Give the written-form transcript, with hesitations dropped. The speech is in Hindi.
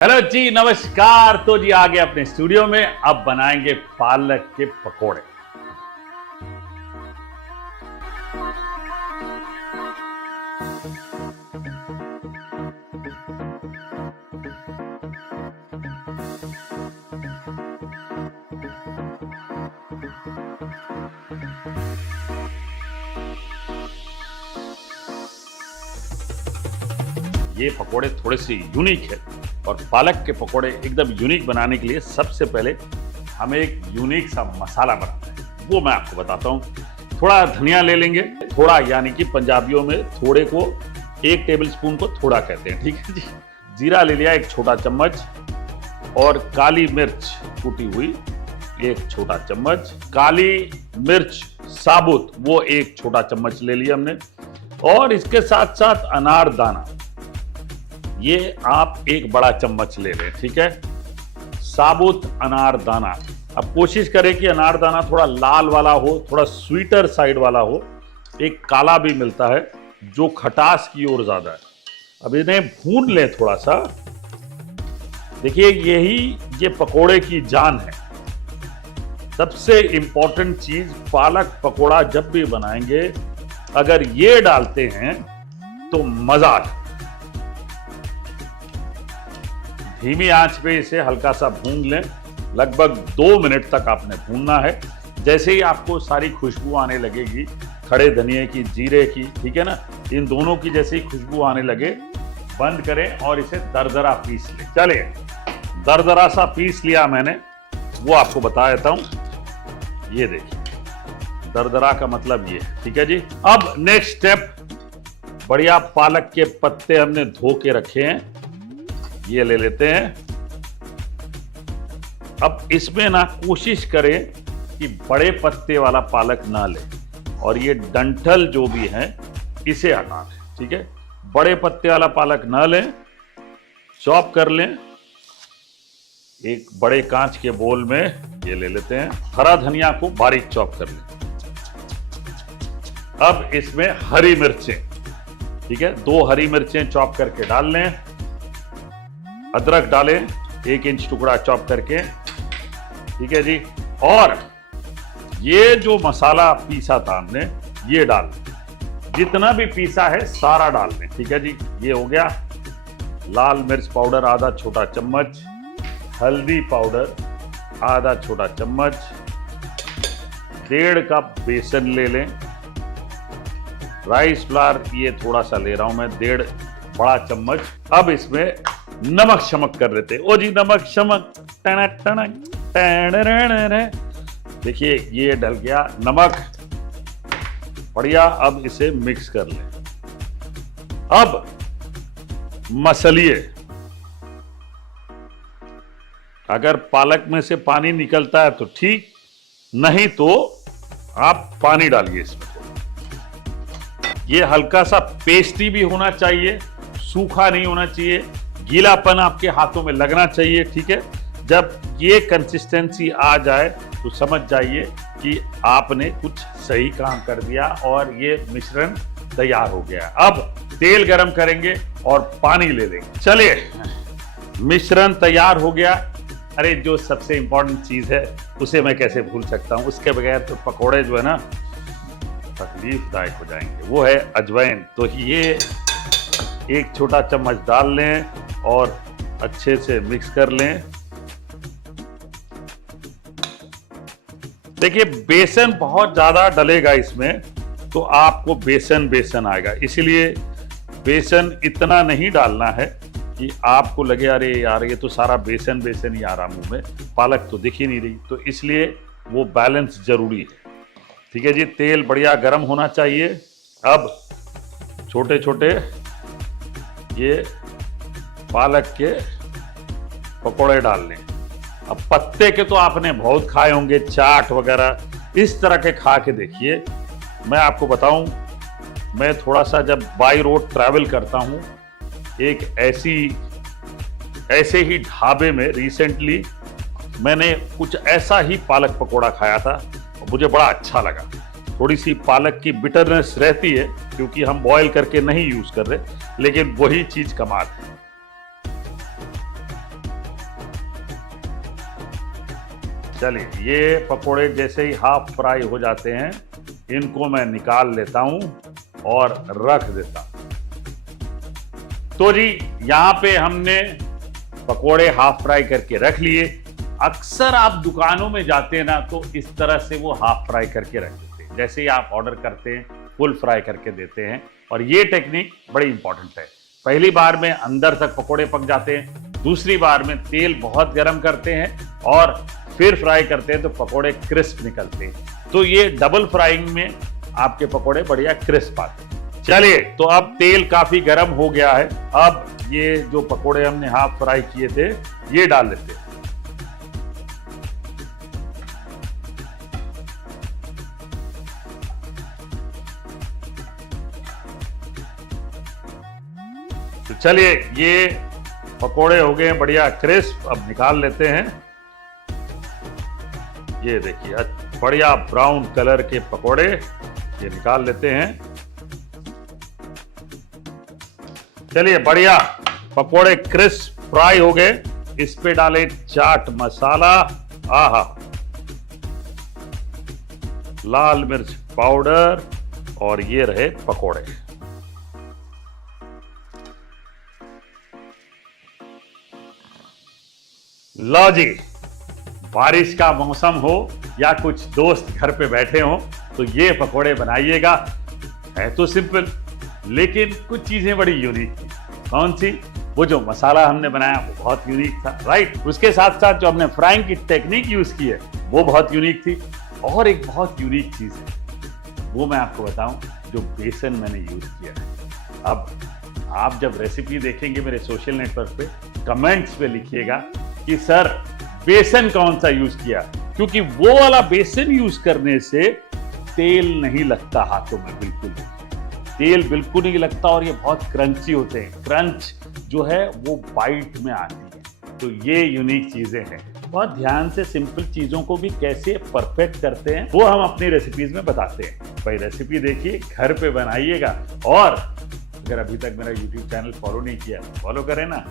हेलो जी, नमस्कार। तो जी आ गए अपने स्टूडियो में। अब बनाएंगे पालक के पकोड़े। ये पकोड़े थोड़े से यूनिक है और पालक के पकोड़े एकदम यूनिक बनाने के लिए सबसे पहले हमें एक यूनिक सा मसाला बनाना है। वो मैं आपको बताता हूँ। थोड़ा धनिया ले लेंगे, थोड़ा यानी कि पंजाबियों में थोड़े को 1 टेबल स्पून को थोड़ा कहते हैं, ठीक है जी। जीरा ले लिया 1 छोटा चम्मच और काली मिर्च कूटी हुई 1 छोटा चम्मच, काली मिर्च साबुत वो 1 छोटा चम्मच ले लिया हमने। और इसके साथ साथ अनारदाना ये आप 1 बड़ा चम्मच ले लें, ठीक है। साबुत अनारदाना। अब कोशिश करें कि अनारदाना थोड़ा लाल वाला हो, थोड़ा स्वीटर साइड वाला हो। एक काला भी मिलता है जो खटास की ओर ज्यादा है। अब इन्हें भून लें थोड़ा सा। देखिए ये पकोड़े की जान है। सबसे इंपॉर्टेंट चीज, पालक पकोड़ा जब भी बनाएंगे अगर ये डालते हैं तो मजा आ जाए। धीमी आंच पे इसे हल्का सा भून लें। लगभग 2 मिनट तक आपने भूनना है। जैसे ही आपको सारी खुशबू आने लगेगी, खड़े धनिए की, जीरे की, ठीक है ना, इन दोनों की जैसे ही खुशबू आने लगे बंद करें और इसे दरदरा पीस लें। चलिए, दरदरा सा पीस लिया मैंने, वो आपको बता देता हूं। ये देखिए, दरदरा का मतलब ये है, ठीक है जी। अब नेक्स्ट स्टेप, बढ़िया पालक के पत्ते हमने धो के रखे हैं, ये ले लेते हैं। अब इसमें ना कोशिश करें कि बड़े पत्ते वाला पालक ना लें और ये डंठल जो भी है इसे हटा लें, ठीक है। बड़े पत्ते वाला पालक ना लें, चॉप कर लें। एक बड़े कांच के बोल में ये ले लेते हैं। हरा धनिया को बारीक चॉप कर लें। अब इसमें हरी मिर्चें, ठीक है, 2 हरी मिर्चें चॉप करके डाल लें। अदरक डालें 1 इंच टुकड़ा चॉप करके, ठीक है जी। और ये जो मसाला पीसा था हमने ये डाल लें। जितना भी पीसा है सारा डाल लें, ठीक है जी। ये हो गया। लाल मिर्च पाउडर आधा छोटा चम्मच, हल्दी पाउडर आधा छोटा चम्मच, 1.5 कप बेसन ले लें। राइस फ्लावर ये थोड़ा सा ले रहा हूं मैं, 1.5 बड़ा चम्मच। अब इसमें नमक शमक कर लेते। ओ जी, नमक शमक। देखिए ये डल गया नमक, बढ़िया। अब इसे मिक्स कर लें। अब मसलिए, अगर पालक में से पानी निकलता है तो ठीक, नहीं तो आप पानी डालिए इसमें। ये हल्का सा पेस्टी भी होना चाहिए, सूखा नहीं होना चाहिए। गीलापन आपके हाथों में लगना चाहिए, ठीक है। जब ये कंसिस्टेंसी आ जाए तो समझ जाइए कि आपने कुछ सही काम कर दिया और ये मिश्रण तैयार हो गया। अब तेल गरम करेंगे और पानी ले लेंगे। चलिए, मिश्रण तैयार हो गया। अरे जो सबसे इंपॉर्टेंट चीज है उसे मैं कैसे भूल सकता हूं। उसके बगैर तो पकोड़े जो है ना तकलीफदायक हो जाएंगे, वो है अजवाइन। तो ये 1 छोटा चम्मच डाल लें और अच्छे से मिक्स कर लें। देखिए बेसन बहुत ज्यादा डलेगा इसमें तो आपको बेसन आएगा, इसलिए बेसन इतना नहीं डालना है कि आपको लगे अरे यार ये तो सारा बेसन ही आ रहा मुंह में, पालक तो दिख ही नहीं रही। तो इसलिए वो बैलेंस जरूरी है, ठीक है जी। तेल बढ़िया गर्म होना चाहिए। अब छोटे छोटे ये पालक के पकोड़े डाल लें। अब पत्ते के तो आपने बहुत खाए होंगे, चाट वगैरह, इस तरह के खा के देखिए। मैं आपको बताऊं, मैं थोड़ा सा जब बाई रोड ट्रैवल करता हूं, एक ऐसे ही ढाबे में रिसेंटली मैंने कुछ ऐसा ही पालक पकोड़ा खाया था और मुझे बड़ा अच्छा लगा। थोड़ी सी पालक की बिटरनेस रहती है क्योंकि हम बॉयल करके नहीं यूज कर रहे, लेकिन वही चीज कमाल है। चलिए ये पकोड़े जैसे ही हाफ फ्राई हो जाते हैं इनको मैं निकाल लेता हूं और रख देता हूं। तो जी यहां पे हमने पकोड़े हाफ फ्राई करके रख लिए। अक्सर आप दुकानों में जाते हैं ना तो इस तरह से वो हाफ फ्राई करके रख देते हैं, जैसे ही आप ऑर्डर करते हैं फुल फ्राई करके देते हैं। और ये टेक्निक बड़ी इंपॉर्टेंट है। पहली बार में अंदर तक पकोड़े पक जाते हैं, दूसरी बार में तेल बहुत गर्म करते हैं और फिर फ्राई करते हैं तो पकोड़े क्रिस्प निकलते हैं। तो ये डबल फ्राइंग में आपके पकोड़े बढ़िया क्रिस्प आते हैं। चलिए तो अब तेल काफी गर्म हो गया है। अब ये जो पकोड़े हमने हाफ फ्राई किए थे ये डाल लेते हैं। तो चलिए ये पकोड़े हो गए बढ़िया क्रिस्प, अब निकाल लेते हैं। ये देखिए बढ़िया ब्राउन कलर के पकोड़े ये निकाल लेते हैं। चलिए बढ़िया पकोड़े क्रिस्प फ्राई हो गए। इस पे डालें चाट मसाला, आहा, लाल मिर्च पाउडर और ये रहे पकोड़े। लो जी, बारिश का मौसम हो या कुछ दोस्त घर पे बैठे हो तो ये पकोड़े बनाइएगा। है तो सिंपल लेकिन कुछ चीजें बड़ी यूनिक थी। कौन सी? वो जो मसाला हमने बनाया वो बहुत यूनिक था, राइट। उसके साथ साथ जो हमने फ्राइंग की टेक्निक यूज की है वो बहुत यूनिक थी। और एक बहुत यूनिक चीज है वो मैं आपको बताऊं, जो बेसन मैंने यूज किया है। अब आप जब रेसिपी देखेंगे मेरे सोशल नेटवर्क पे कमेंट्स पे लिखिएगा कि सर बेसन कौन सा यूज किया, क्योंकि वो वाला बेसन यूज करने से तेल नहीं लगता हाथों में, बिल्कुल तेल बिल्कुल नहीं लगता और ये बहुत क्रंची होते हैं। क्रंच जो है वो बाइट में आती है। तो ये यूनिक चीजें हैं। बहुत ध्यान से सिंपल चीजों को भी कैसे परफेक्ट करते हैं वो हम अपनी रेसिपीज में बताते हैं। भाई रेसिपी देखिए, घर पे बनाइएगा और अगर अभी तक मेरा YouTube चैनल फॉलो नहीं किया फॉलो करें ना।